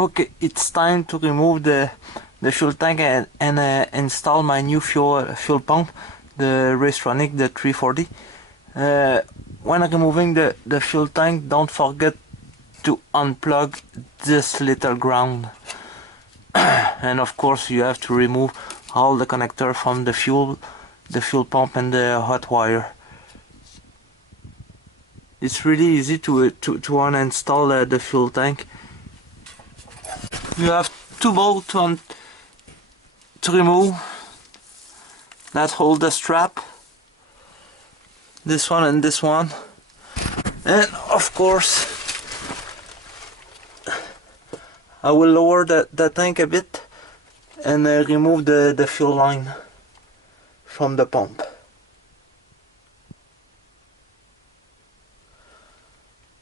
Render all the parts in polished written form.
Okay, it's time to remove the fuel tank and install my new fuel pump, the Racetronix, the 340. When removing the fuel tank, don't forget to unplug this little ground. And of course you have to remove all the connector from the fuel pump and the hot wire. It's really easy to uninstall the fuel tank. You have two bolts to remove that hold the strap, this one and this one, and of course I will lower the tank a bit and remove the fuel line from the pump.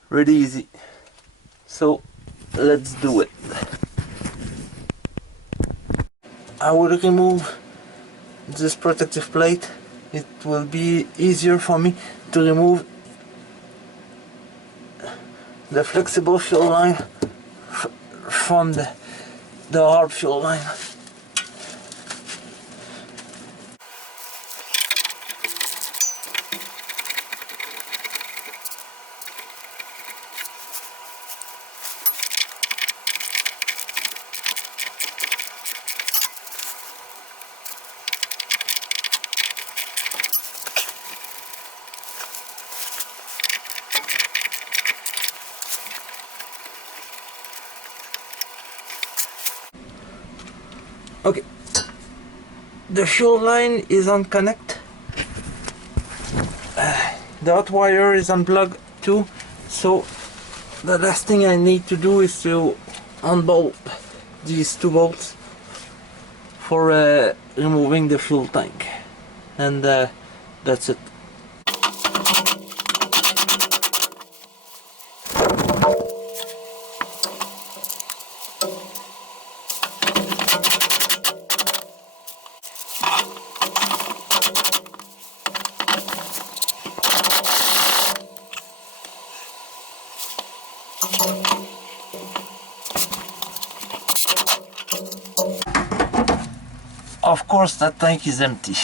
Really easy, so let's do it. I will remove this protective plate. It will be easier for me to remove the flexible fuel line from the hard fuel line. Okay, the fuel line is on connect, the hot wire is unplugged too, so the last thing I need to do is to unbolt these two bolts for removing the fuel tank, and that's it. Of course that tank is empty.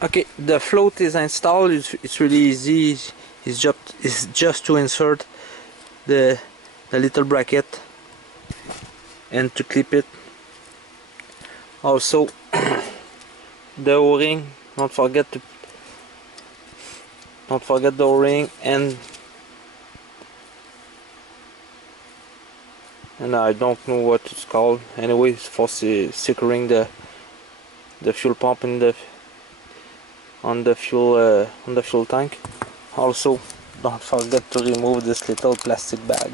Okay, the float is installed. It's really easy. It's just to insert the little bracket and to clip it. Also the O-ring, don't forget the O-ring, and I don't know what it's called. Anyway, it's for securing the fuel pump and on the fuel tank. Also, don't forget to remove this little plastic bag.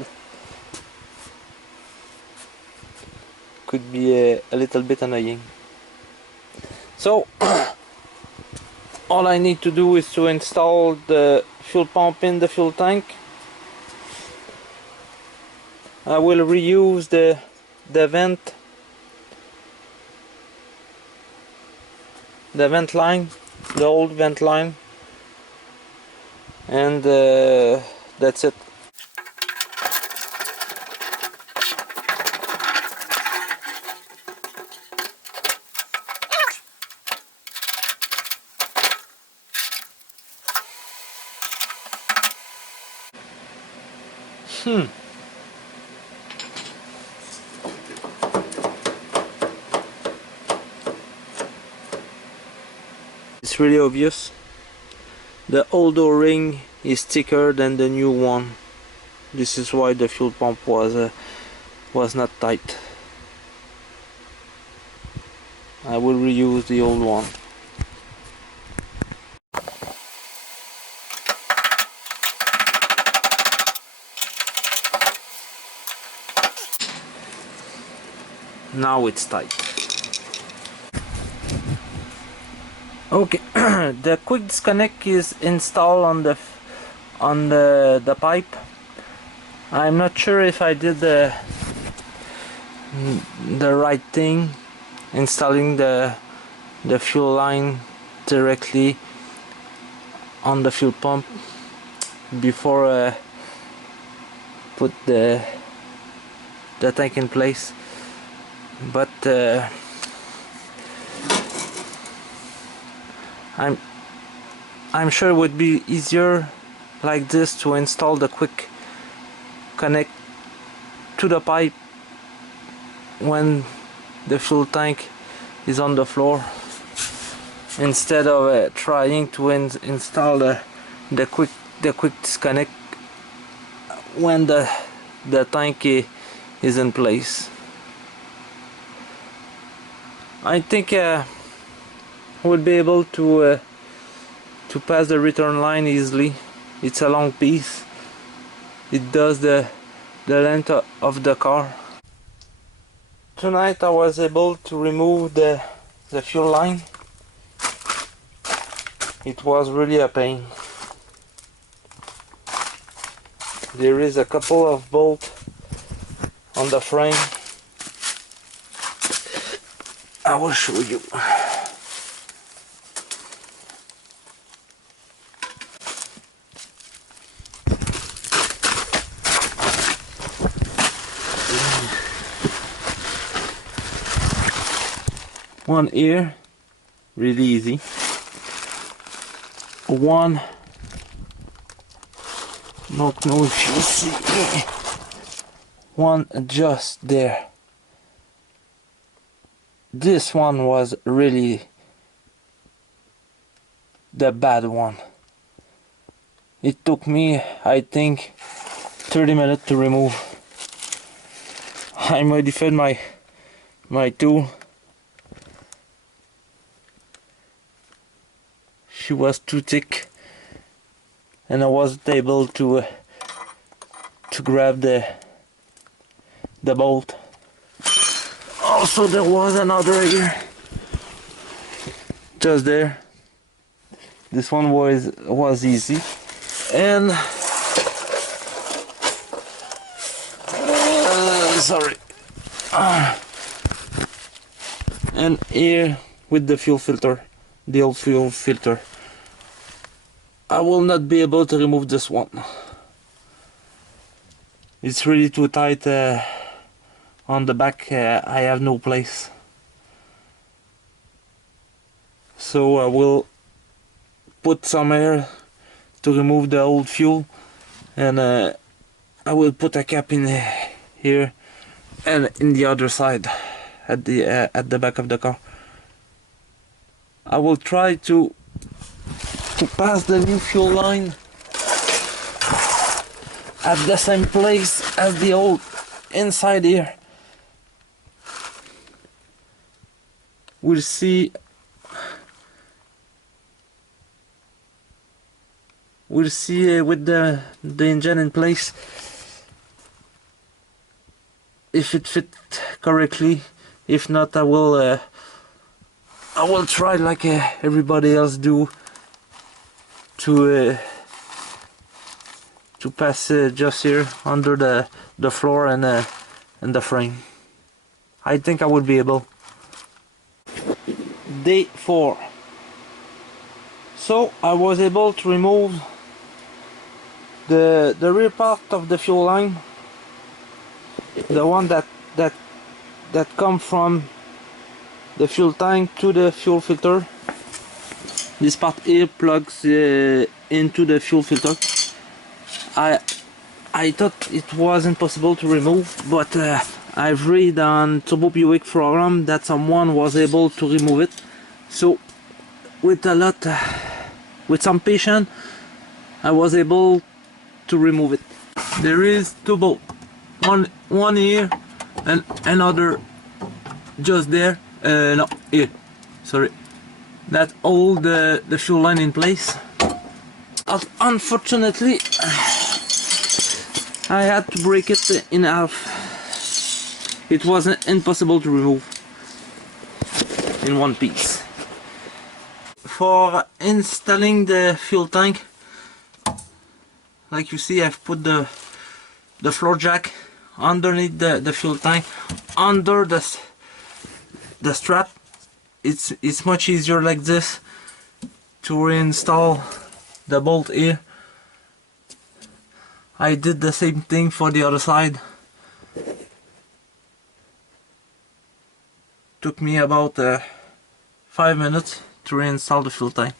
Could be a little bit annoying. So all I need to do is to install the fuel pump in the fuel tank. I will reuse the vent line, the old vent line, and that's it. It's really obvious. The old O-ring is thicker than the new one. This is why the fuel pump was not tight. I will reuse the old one. Now it's tight. Okay, the quick disconnect is installed on the pipe. I'm not sure if I did the right thing, installing the fuel line directly on the fuel pump before put the tank in place. But I'm sure it would be easier like this to install the quick connect to the pipe when the fuel tank is on the floor, instead of trying to install the quick disconnect when the tank is in place. I think I would be able to pass the return line easily. It's a long piece. It does the length of the car. Tonight I was able to remove the fuel line. It was really a pain. There is a couple of bolts on the frame. I will show you. One here, really easy. One, not know if you see. One just there. This one was really the bad one. It took me, I think, 30 minutes to remove. I modified my tool. She was too thick, and I wasn't able to grab the bolt. Also, there was another here, just there. This one was easy, and sorry, and here with the fuel filter, the old fuel filter. I will not be able to remove this one. It's really too tight on the back. I have no place, so I will put some air to remove the old fuel, and I will put a cap in here and in the other side at the back of the car. I will try to pass the new fuel line at the same place as the old inside here. We'll see. We'll see with the engine in place if it fit correctly. If not, I will try like everybody else do to pass just here under the floor and the frame. I think I would be able. Day 4. So I was able to remove the rear part of the fuel line, the one that come from the fuel tank to the fuel filter. This part here plugs into the fuel filter. I thought it was impossible to remove, but I've read on Turbo Buick forum that someone was able to remove it. So with some patience, I was able to remove it. There is two bolts, one here and another just there. No, here. sorry, that hold the fuel line in place. Unfortunately, I had to break it in half. It was impossible to remove in one piece. For installing the fuel tank, like you see, I've put the floor jack underneath the fuel tank, under the strap. It's much easier like this to reinstall the bolt here. I did the same thing for the other side. Took me about 5 minutes to reinstall the fuel tank.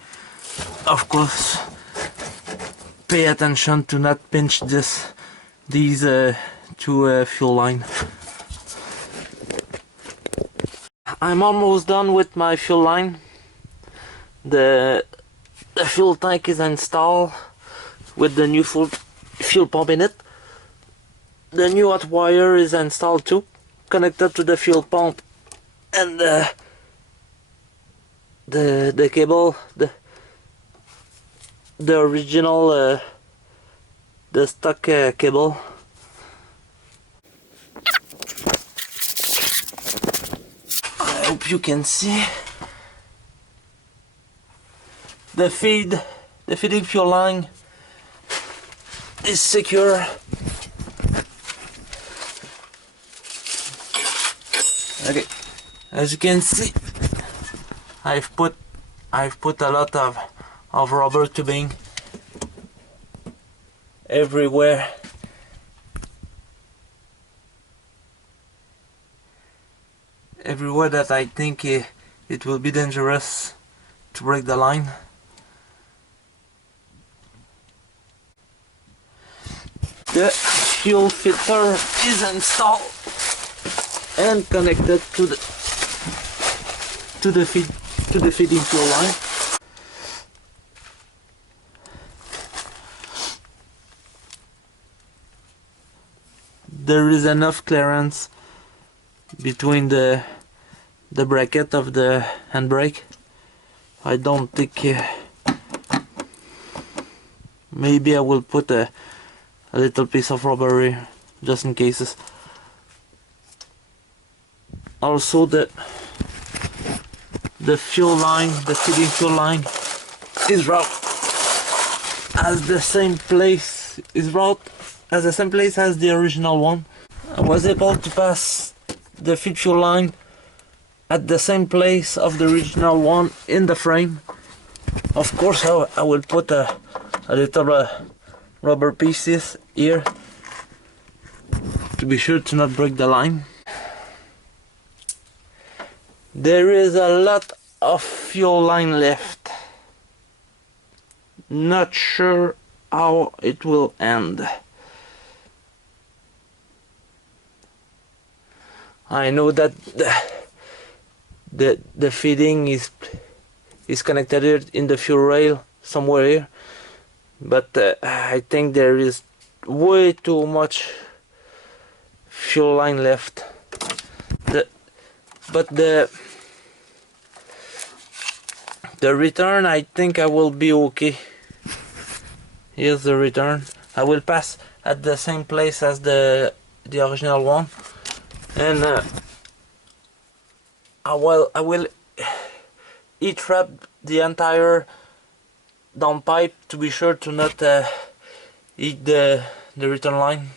Of course, pay attention to not pinch these two fuel line. I'm almost done with my fuel line. The fuel tank is installed with the new fuel pump in it. The new hot wire is installed too, connected to the fuel pump, and the cable, the original the stock cable. I hope you can see the feeding fuel line is secure. Okay, as you can see, I've put a lot of rubber tubing everywhere. Everywhere that I think it will be dangerous to break the line. The fuel filter is installed and connected to the feeding fuel line. There is enough clearance between the bracket of the handbrake. I don't think maybe I will put a little piece of rubber here just in cases. Also the fuel line, the feeding fuel line is route as the same place as the original one. I was able to pass the feed fuel line at the same place of the original one in the frame. Of course, I will put a little rubber pieces here to be sure to not break the line. There is a lot of fuel line left. Not sure how it will end. I know that the feeding is connected here in the fuel rail somewhere here, but I think there is way too much fuel line left. But the return, I think I will be okay. Here's the return. I will pass at the same place as the original one, and I will heat wrap the entire downpipe to be sure to not heat the return line.